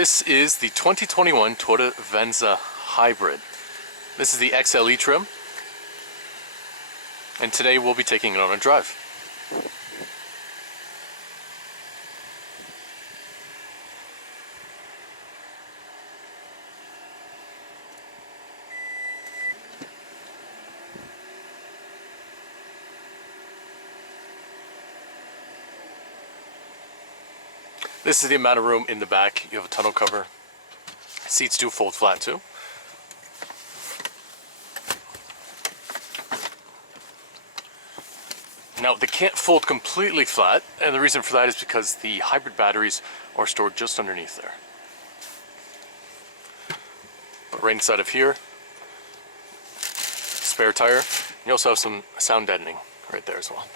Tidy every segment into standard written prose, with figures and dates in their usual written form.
This is the 2021 Toyota Venza Hybrid. This is the XLE trim, and today we'll be taking it on a drive. This is the amount of room in the back. You have a tonneau cover. Seats do fold flat too. Now they can't fold completely flat, and the reason for that is because the hybrid batteries are stored just underneath there. But right inside of here, spare tire. You also have some sound deadening right there as well.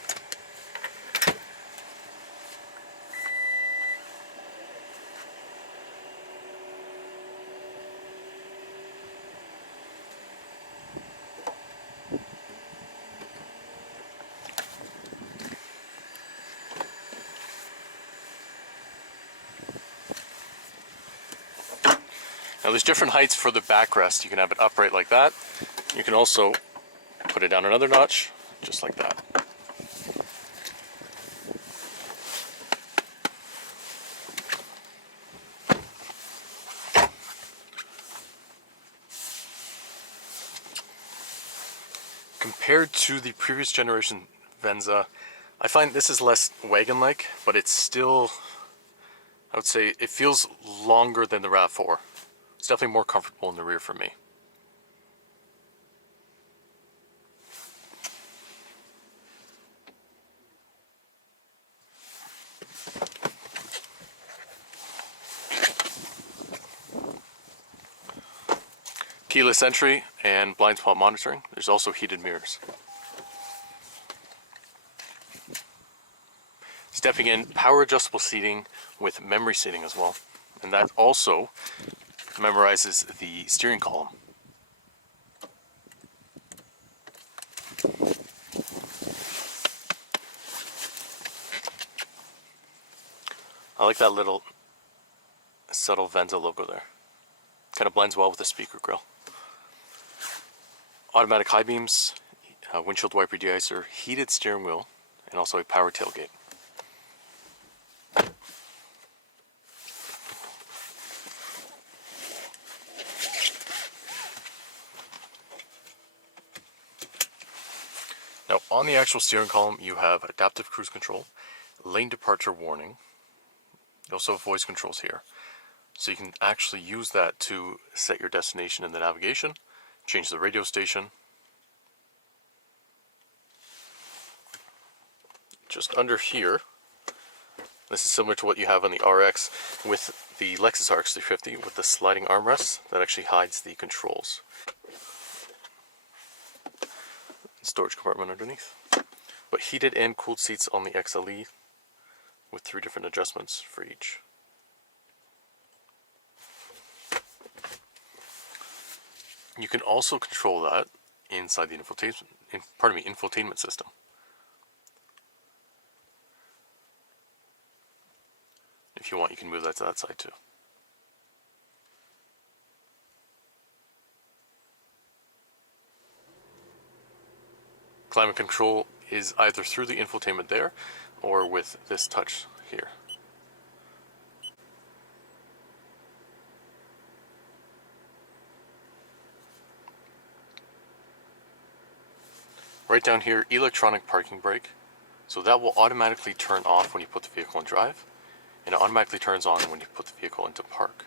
Now there's different heights for the backrest. You can have it upright like that. You can also put it down another notch, just like that. Compared to the previous generation Venza, I find this is less wagon-like, but it's still, I would say, it feels longer than the RAV4. It's definitely more comfortable in the rear for me. Keyless entry and blind spot monitoring. There's also heated mirrors. Stepping in, power adjustable seating with memory seating as well. And that also memorizes the steering column. I like that little subtle Venza logo there. Kind of blends well with the speaker grille. Automatic high beams, windshield wiper deicer, heated steering wheel, and also a power tailgate. Now, on the actual steering column, you have adaptive cruise control, lane departure warning. You also have voice controls here. So you can actually use that to set your destination in the navigation, change the radio station. Just under here, this is similar to what you have on the RX with the Lexus RX 350 with the sliding armrests that actually hides the controls. Storage compartment underneath, but heated and cooled seats on the XLE with 3 different adjustments for each. You can also control that inside the infotainment system. If you want, you can move that to that side too. Climate control is either through the infotainment there or with this touch here. Right down here, electronic parking brake. So that will automatically turn off when you put the vehicle in drive, and it automatically turns on when you put the vehicle into park.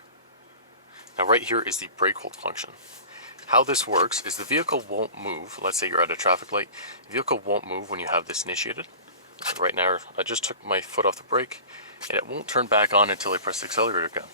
Now right here is the brake hold function. How this works is the vehicle won't move. Let's say you're at a traffic light. The vehicle won't move when you have this initiated. Right now, I just took my foot off the brake, and it won't turn back on until I press the accelerator again.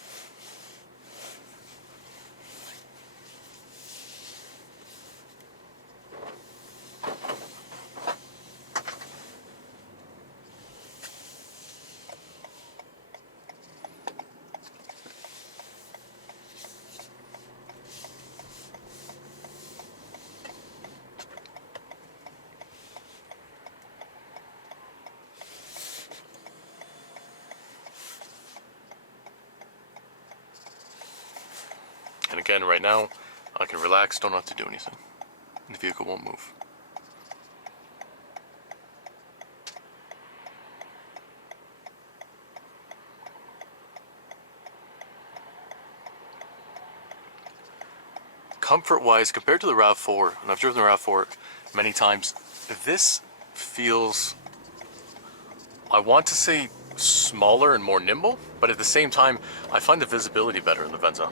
again, right now, I can relax, don't have to do anything. The vehicle won't move. Comfort-wise, compared to the RAV4, and I've driven the RAV4 many times, this feels, I want to say, smaller and more nimble, but at the same time, I find the visibility better in the Venza.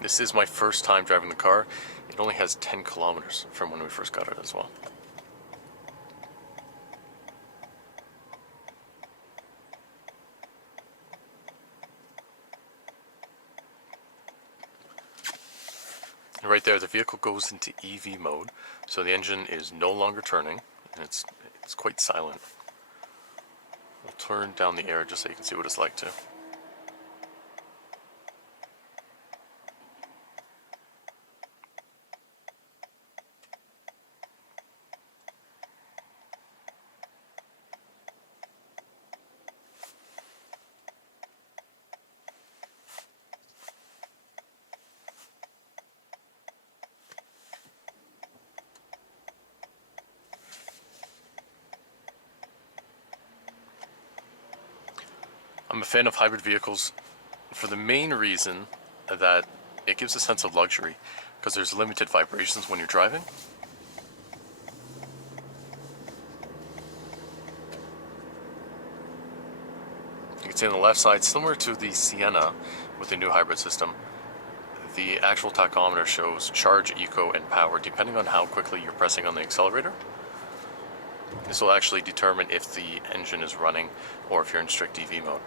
This is my first time driving the car. It only has 10 kilometers from when we first got it as well. Right there, the vehicle goes into EV mode, so the engine is no longer turning, and it's quite silent. We'll turn down the air just so you can see what it's like too. I'm a fan of hybrid vehicles for the main reason that it gives a sense of luxury, because there's limited vibrations when you're driving. You can see on the left side, similar to the Sienna with the new hybrid system, the actual tachometer shows charge, eco, and power depending on how quickly you're pressing on the accelerator. This will actually determine if the engine is running or if you're in strict EV mode.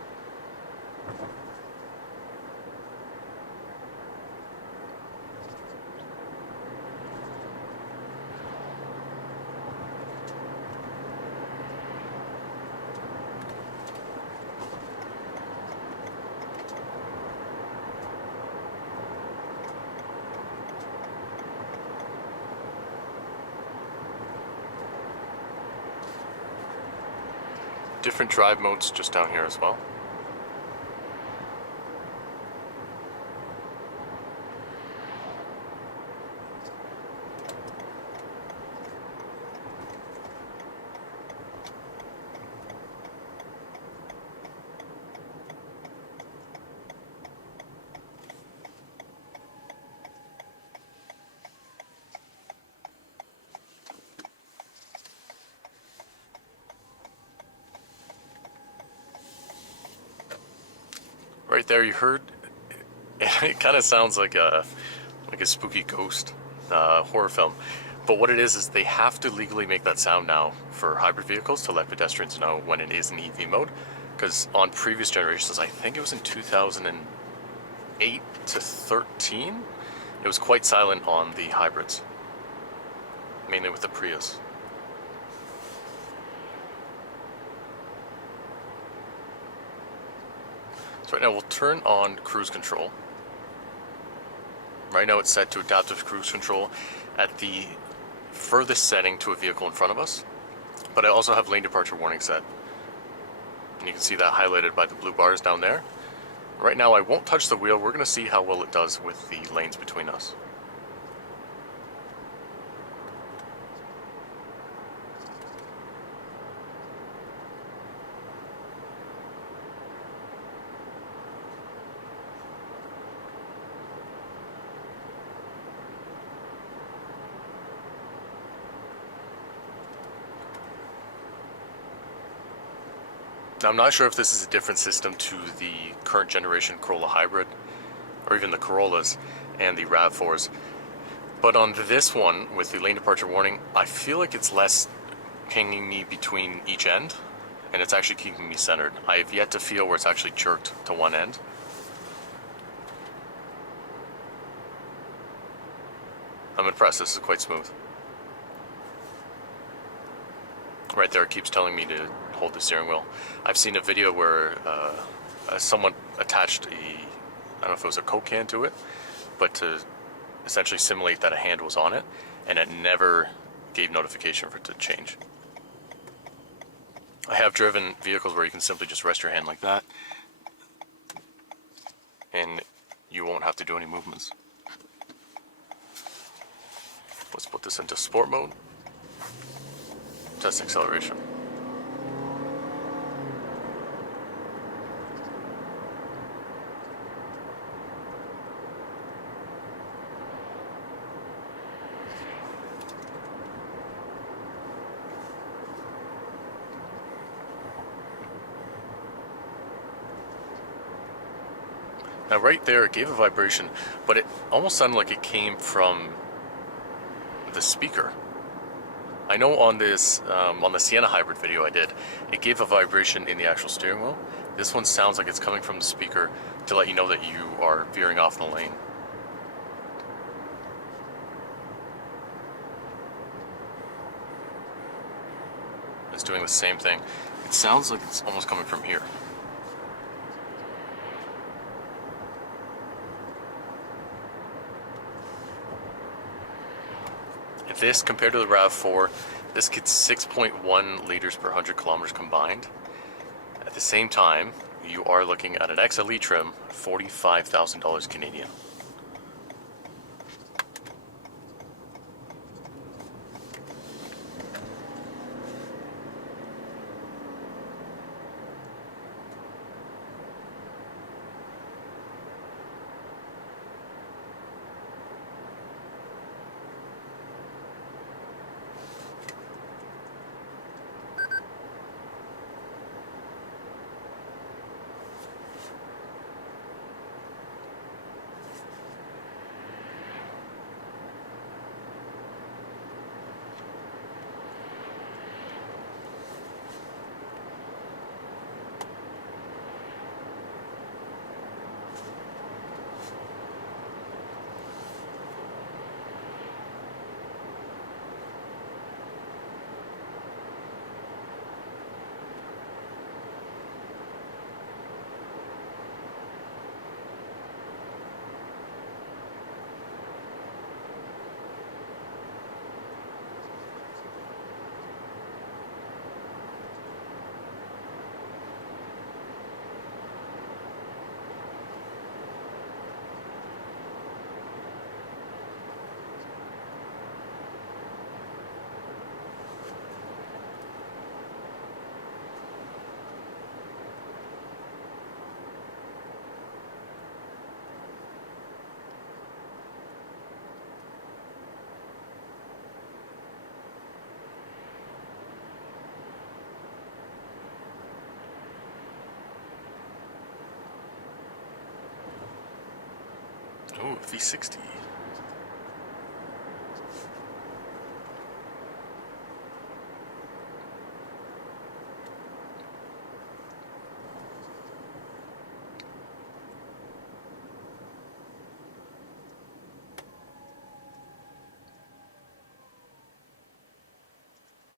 Different drive modes just down here as well. Right there, you heard, it kind of sounds like a spooky ghost horror film. But what it is they have to legally make that sound now for hybrid vehicles to let pedestrians know when it is in EV mode. Because on previous generations, I think it was in 2008 to 13, it was quite silent on the hybrids, mainly with the Prius. So right now we'll turn on cruise control. Right now it's set to adaptive cruise control at the furthest setting to a vehicle in front of us. But I also have lane departure warning set. And you can see that highlighted by the blue bars down there. Right now I won't touch the wheel. We're going to see how well it does with the lanes between us. Now, I'm not sure if this is a different system to the current generation Corolla Hybrid, or even the Corollas and the RAV4s. But on this one, with the lane departure warning, I feel like it's less pinging me between each end, and it's actually keeping me centered. I have yet to feel where it's actually jerked to one end. I'm impressed, this is quite smooth. Right there, it keeps telling me to hold the steering wheel. I've seen a video where someone attached I don't know if it was a Coke can to it, but to essentially simulate that a hand was on it, and it never gave notification for it to change. I have driven vehicles where you can simply just rest your hand like that, and you won't have to do any movements. Let's put this into sport mode. Test acceleration. Now right there, it gave a vibration, but it almost sounded like it came from the speaker. I know on this, on the Sienna hybrid video I did, it gave a vibration in the actual steering wheel. This one sounds like it's coming from the speaker to let you know that you are veering off in the lane. It's doing the same thing. It sounds like it's almost coming from here. This, compared to the RAV4, this gets 6.1 liters per 100 kilometers combined. At the same time, you are looking at an XLE trim, $45,000 Canadian. Ooh, V60.